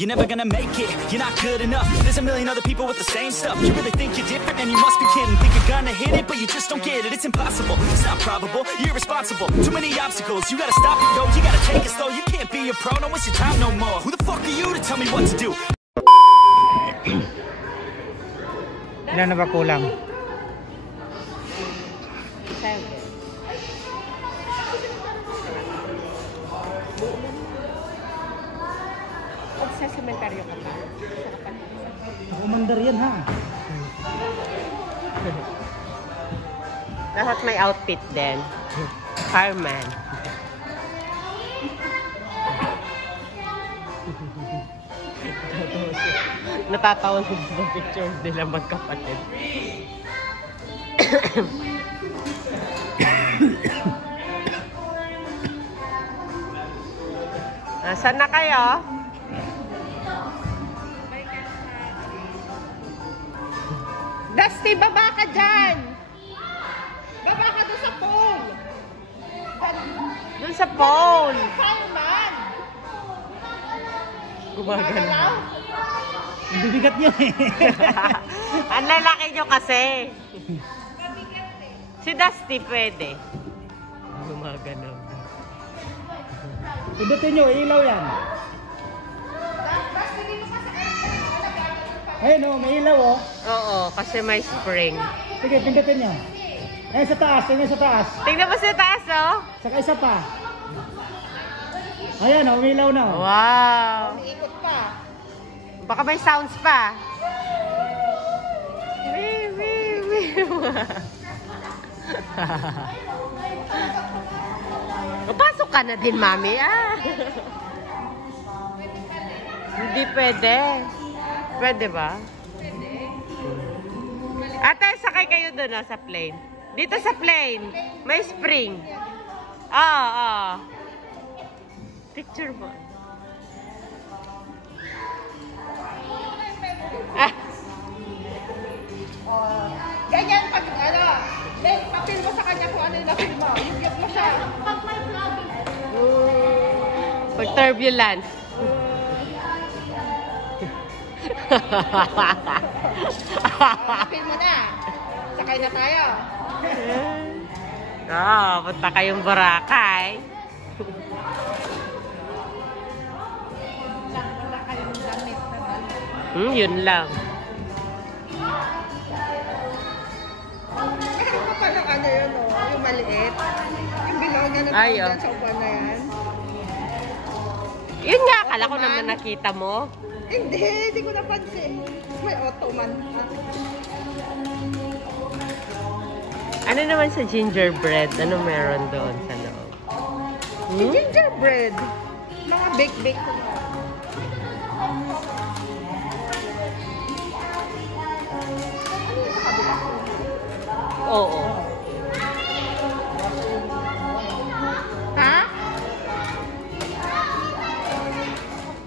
You're never gonna make it, you're not good enough. There's a million other people with the same stuff. You really think you're different and you must be kidding. Think you're gonna hit it, but you just don't get it. It's impossible, it's not probable, you're irresponsible. Too many obstacles, you gotta stop it, yo. You gotta take it slow, you can't be a pro. Don't waste your time no more. Who the fuck are you to tell me what to do? Ilan na ba kulang? 7. Pag sa sementeryo ka pa. Umandar yan ha. Dapat may outfit din. Fireman. Natatawan ko sa picture nila magkapatid. Nasaan na kayo? Dusty, baba ka dyan! Baba ka doon sa pole! Doon sa pole! Fireman! Gumagana. Ang bibigat niyo eh. Ang lalaki nyo kasi. Si Dusty pwede. Gumagana. Pindutin nyo, ilaw yan. Ayun o, may ilaw o. Oo, kasi may spring. Sige, pindutin nyo. Ayun sa taas, tingnan sa taas. Tingnan mo sa taas, oh. Saka isa pa. Ayan o, may ilaw na o. Wow. Umiikot pa. Baka may sounds pa. Pasok ka na din, mami. Ah. Hindi pwede. Pwede ba? Ate, sakay kayo doon sa plane. Dito sa plane, may spring. Picture mo. Ganyan pag ano, papil mo sa kanya kung ano yung na-film mo. Yung mo siya. Pag may vlogging. Pag turbulence. Papil mo na. Sakay na tayo. Punta kayong Boracay. Wala kayong damit na Yun lang. meron pa palang ano yun, oh, yung maliit. Yung bilog na Ay, nagpapagyan sa upuan na yan. Yun nga, akala ko naman nakita mo. Hindi ko napansin. May Ottoman. Ano naman sa gingerbread? Ano meron doon sa loob? Gingerbread. Mga bake-bake ko. Oo. Ha?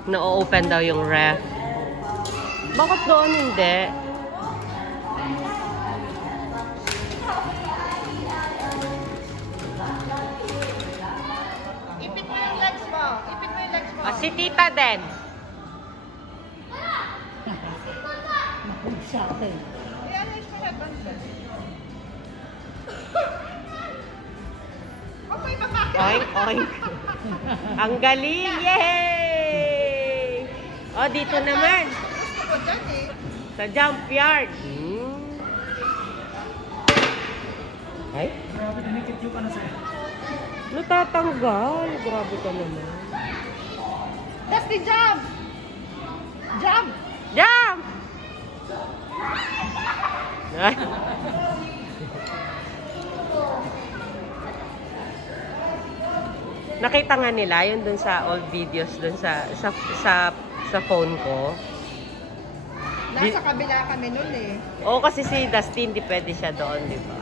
Na-open daw yung ref. Bakit doon hindi? Ipit mo yung legs mo. Ipit mo yung legs mo. Si tita din. Nakulit siya ako eh. I-arrange mo na doon. Okay, papakit. Oink, oink. Ang galing! Yay! O, dito naman. Gusto ko dyan eh. Sa jump yard. Ay? Grabe, dinikit yung ano sa'yo. Natatanggal. Grabe ka naman. Dusty, jump! Jump! Jump! Ay. Nakita nga nila yun dun sa old videos dun sa phone ko. Nasa kabila kami nun eh. Oo, kasi si Dusty hindi pwede siya doon, di ba?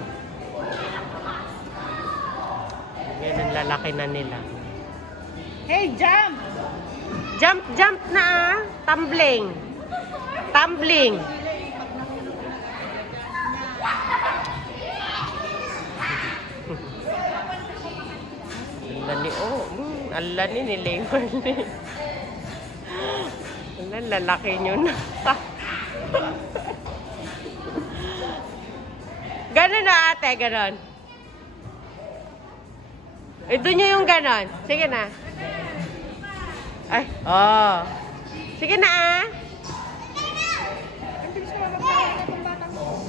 Yan ang lalaki na nila. Hey, jump! Jump, jump na ah! Tumbling! Tumbling! Alani, oh. Alani ni Lemon. Ang lalaki nyo na. Ganon na ate, ganon. Doon nyo yung ganon. Sige na. Ay, oh. Sige na ah. Ang bilis naman magkakaroon ng batang mo.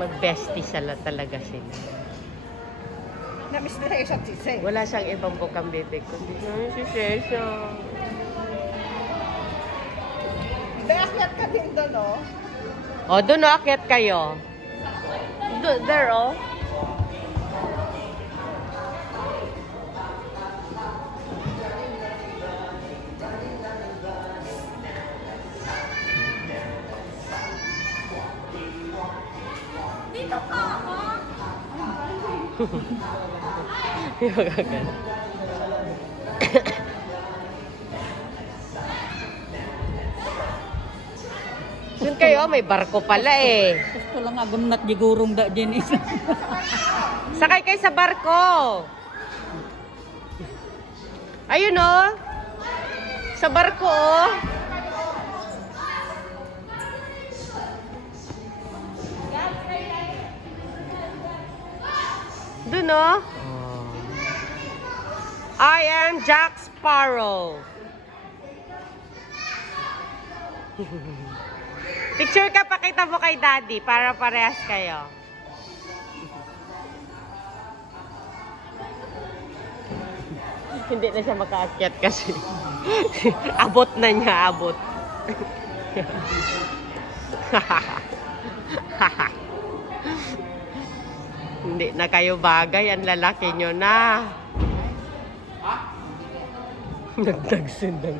Mag-bestie sila talaga sila. Na-miss nila yung isa't isa eh. Wala siyang ibang bukang bibig. Kundi si Sesha. Akyat ka din doon, oh. O, doon akyat kayo. There, oh. Dito ka, oh. Yung magagano. Doon kayo, may barko pala eh. Gusto lang agunat digurong da dyan isa. Sakay kayo sa barko. Ayun oh. Sa barko oh. Doon oh. I am Jack Sparrow. Picture ka, pakita mo kay Daddy para parehas kayo. Hindi na siya makaakyat kasi. Abot na niya, abot. Hindi na kayo bagay, ang lalaki nyo na. Nagdagsindang.